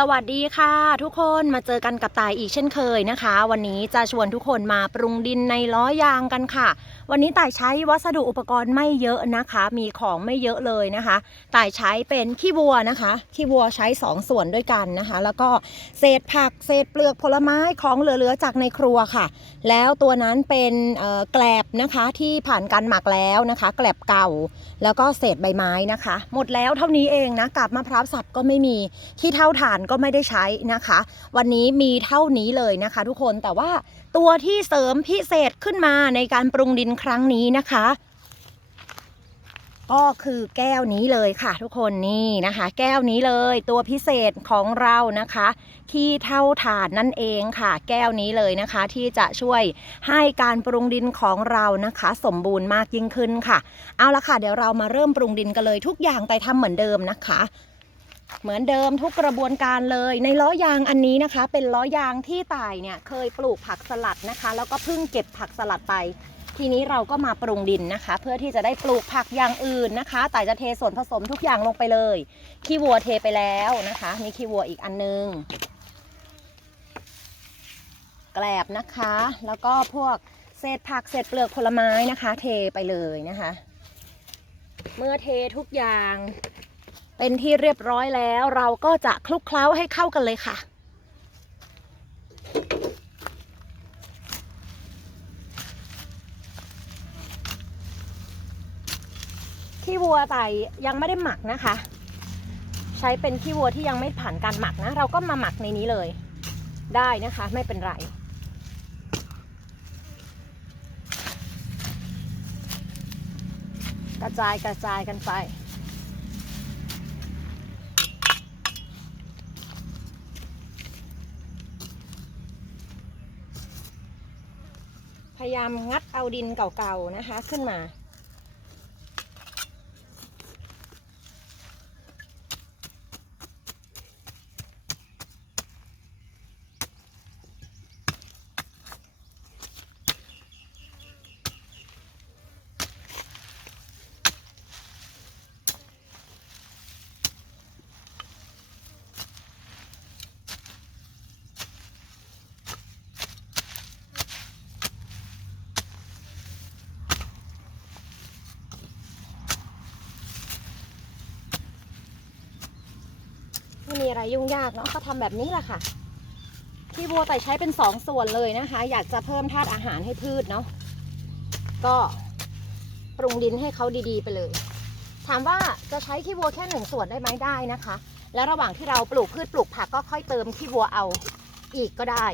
สวัสดีค่ะ ทุกคนมาเจอกันกับตายอีกเช่นเคยนะคะ วันนี้จะชวนทุกคนมาปรุงดินในล้อยางกันค่ะ วันนี้ตายใช้วัสดุอุปกรณ์ไม่เยอะนะคะ มีของไม่เยอะเลยนะคะตายใช้เป็นขี้วัวนะคะขี้วัวใช้ 2 ส่วนด้วยกันนะคะ แล้วก็เศษผักเศษเปลือกผลไม้ของเหลือๆจากในครัวค่ะ แล้วตัวนั้นเป็นแกลบนะคะที่ผ่านการหมักแล้วนะคะ แกลบเก่า แล้วก็เศษใบไม้นะคะ หมดแล้วเท่านี้เองนะกับมะพร้าวสับก็ไม่มีขี้เท่าฐานก็ไม่ได้ใช้นะคะ วันนี้มีเท่านี้เลยนะคะ ทุกคนแต่ว่าตัวที่เสริมพิเศษขึ้นมาในการปรุงดินครั้งนี้นะคะ ก็คือแก้วนี้เลยค่ะ ทุกคนนี่นะคะ แก้วนี้เลยตัวพิเศษของเรานะคะขี้เท่าฐานนั่นเองค่ะ แก้วนี้เลยนะคะ ที่จะช่วยให้การปรุงดินของเรานะคะ สมบูรณ์มากยิ่งขึ้นค่ะ เอาละค่ะ เดี๋ยวเรามาเริ่มปรุงดินกันเลยทุกอย่างไต่ทำเหมือนเดิมนะคะ เหมือนเดิมทุกกระบวนการเลยในล้อยางอันนี้นะคะ เป็นล้อยางที่ต่ายเนี่ยเคยปลูกผักสลัดนะคะ แล้วก็เพิ่งเก็บผักสลัดไป ทีนี้เราก็มาปรุงดินนะคะ เพื่อที่จะได้ปลูกผักอย่างอื่นนะคะต่จะเทส่วนผสมทุกอย่างลงไปเลยขี้วัวเทไปแล้วนะคะมีขี้วัวอีกอันนึงแกลบนะคะ แล้วก็พวกเศษผักเศษเปลือกผลไม้นะคะ เทไปเลยนะคะ เมื่อเททุกอย่าง เป็นที่เรียบร้อยแล้วเราก็จะคลุกเคล้าให้เข้ากันเลยค่ะ ขี้วัวไต่ยังไม่ได้หมักนะคะ ใช้เป็นขี้วัวที่ยังไม่ผ่านการหมักนะ เราก็มาหมักในนี้เลย ได้นะคะไม่เป็นไรกระจายกระจายกันไป พยายามงัดเอาดินเก่าๆนะคะขึ้นมา มีอะไรยุ่งยากเนาะก็ทำแบบนี้แหละค่ะ ที่บัวแต่ใช้เป็นสองส่วนเลยนะคะ อยากจะเพิ่มธาตุอาหารให้พืชเนาะก็ปรุงดินให้เขาดีๆ ไปเลย ถามว่าจะใช้ขี้วัวแค่หนึ่งส่วนได้ไหมได้นะคะ แล้วระหว่างที่เราปลูกพืชปลูกผักก็ค่อยเติมขี้วัวเอาอีกก็ได้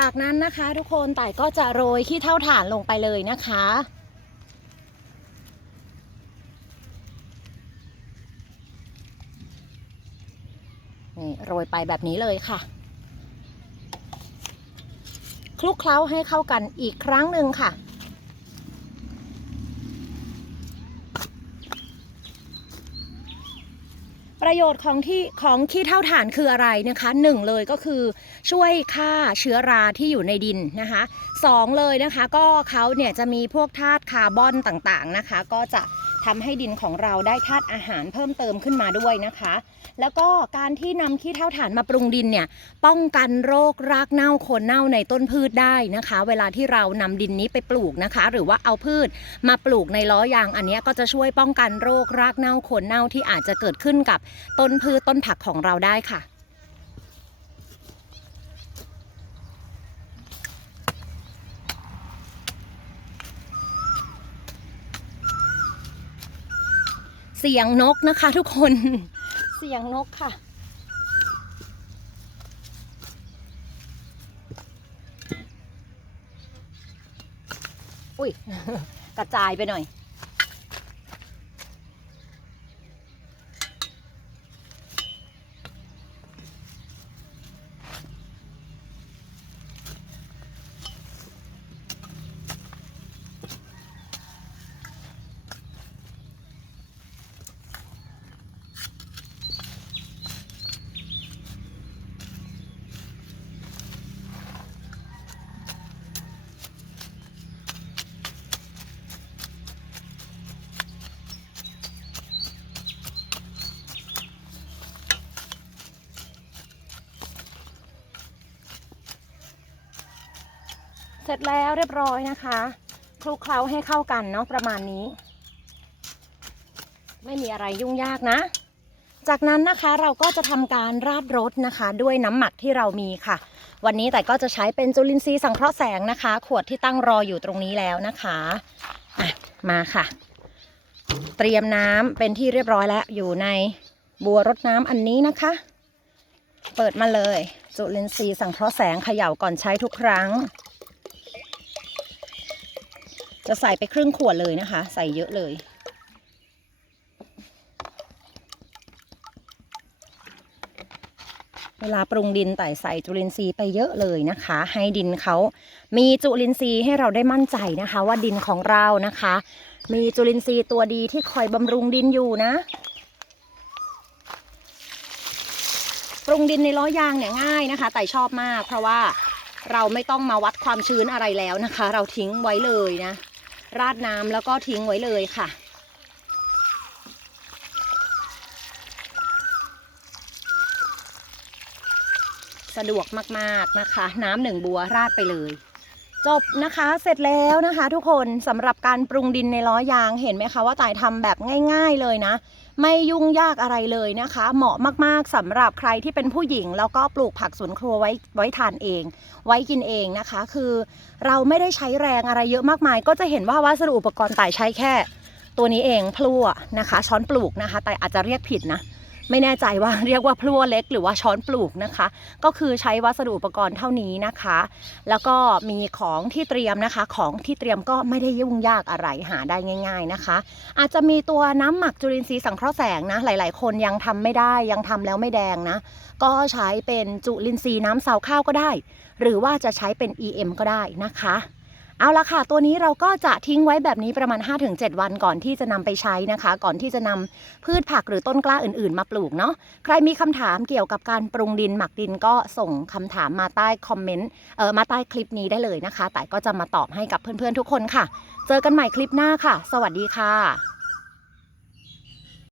จากนั้นนะคะทุกคนต่ายก็จะโรยขี้เท่าฐานลงไปเลยนะคะ นี่โรยไปแบบนี้เลยค่ะ คลุกเคล้าให้เข้ากันอีกครั้งหนึ่งค่ะ ประโยชน์ของที่ของขี้เท่าฐานคืออะไรนะคะหนึ่งเลยก็คือช่วยฆ่าเชื้อราที่อยู่ในดินนะคะสองเลยนะคะก็เขาเนี่ยจะมีพวกธาตุคาร์บอนต่างๆนะคะ ก็จะ ทำให้ดินของเราได้ธาตุอาหารเพิ่มเติมขึ้นมาด้วยนะคะ แล้วก็การที่นำขี้เท่าฐานมาปรุงดินเนี่ยป้องกันโรครากเน่าโคนเน่าในต้นพืชได้นะคะ เวลาที่เรานำดินนี้ไปปลูกนะคะ หรือว่าเอาพืชมาปลูกในล้อยางอันนี้ก็จะช่วยป้องกันโรครากเน่าโคนเน่าที่อาจจะเกิดขึ้นกับต้นพืชต้นผักของเราได้ค่ะ เสียงนกนะคะ ทุกคน เสียงนกค่ะ อุ้ยกระจายไปหน่อย ร็จแล้วเรียบร้อยนะคะคลุกเคล้าให้เข้ากันเนาะประมาณนี้ ไม่มีอะไรยุ่งยากนะ จากนั้นนะคะเราก็จะทำการราดรสนะคะ ด้วยน้ำหมักที่เรามีค่ะ วันนี้แต่ก็จะใช้เป็นจุลินทรีย์สังเคราะห์แสงนะคะ ขวดที่ตั้งรออยู่ตรงนี้แล้วนะคะอะมาค่ะ เตรียมน้ำเป็นที่เรียบร้อยแล้วอยู่ในบัวรดน้ำอันนี้นะคะ เปิดมาเลย จุลินทรีย์สังเคราะห์แสงเขย่าก่อนใช้ทุกครั้ง จะใส่ไปครึ่งขวดเลยนะคะ ใส่เยอะเลย เวลาปรุงดินไต่ใส่จุลินทรีย์ไปเยอะเลยนะคะ ให้ดินเขามีจุลินทรีย์ให้เราได้มั่นใจนะคะ ว่าดินของเรานะคะ มีจุลินทรีย์ตัวดีที่คอยบำรุงดินอยู่นะปรุงดินในล้อยางเนี่ยง่ายนะคะ แต่ชอบมาก เพราะว่าเราไม่ต้องมาวัดความชื้นอะไรแล้วนะคะ เราทิ้งไว้เลยนะ ราดน้ำแล้วก็ทิ้งไว้เลยค่ะ สะดวกมากๆนะคะ น้ำหนึ่งบัวราดไปเลย จบนะคะเสร็จแล้วนะคะทุกคนสำหรับการปรุงดินในล้อยางเห็นไหมคะว่าต่ายทำแบบง่าย ๆเลยนะ ไม่ยุ่งยากอะไรเลยนะคะ เหมาะมากๆสำหรับใครที่เป็นผู้หญิง แล้วก็ปลูกผักสวนครัวไว้ไว้ทานเอง ไว้กินเองนะคะ คือเราไม่ได้ใช้แรงอะไรเยอะมากมาย ก็จะเห็นว่าวัสดุอุปกรณ์ต่ายใช้แค่ ตัวนี้เองพลั่วนะคะ ช้อนปลูกนะคะแต่อาจจะเรียกผิดนะ ไม่แน่ใจว่าเรียกว่าพลั่วเล็กหรือว่าช้อนปลูกนะคะ ก็คือใช้วัสดุอุปกรณ์เท่านี้นะคะ แล้วก็มีของที่เตรียมนะคะ ของที่เตรียมก็ไม่ได้ยุ่งยากอะไรหาได้ง่าย ๆนะคะ อาจจะมีตัวน้ำหมักจุลินทรีย์สังเคราะห์แสงนะหลาย ๆ คนยังทำไม่ได้ยังทำแล้วไม่แดงนะ ก็ใช้เป็นจุลินทรีย์น้ำเสาข้าวก็ได้ หรือว่าจะใช้เป็น EM ก็ได้นะคะ เอาละค่ะ ตัวนี้เราก็จะทิ้งไว้แบบนี้ประมาณ 5-7 วันก่อนที่จะนำไปใช้นะคะ ก่อนที่จะนำพืชผักหรือต้นกล้าอื่นๆ มาปลูกเนาะใครมีคำถามเกี่ยวกับการปรุงดินหมักดินก็ส่งคำถามมาใต้คอมเมนต์เออมาใต้คลิปนี้ได้เลยนะคะ แต่ก็จะมาตอบให้กับเพื่อนๆทุกคนค่ะ เจอกันใหม่คลิปหน้าค่ะ สวัสดีค่ะ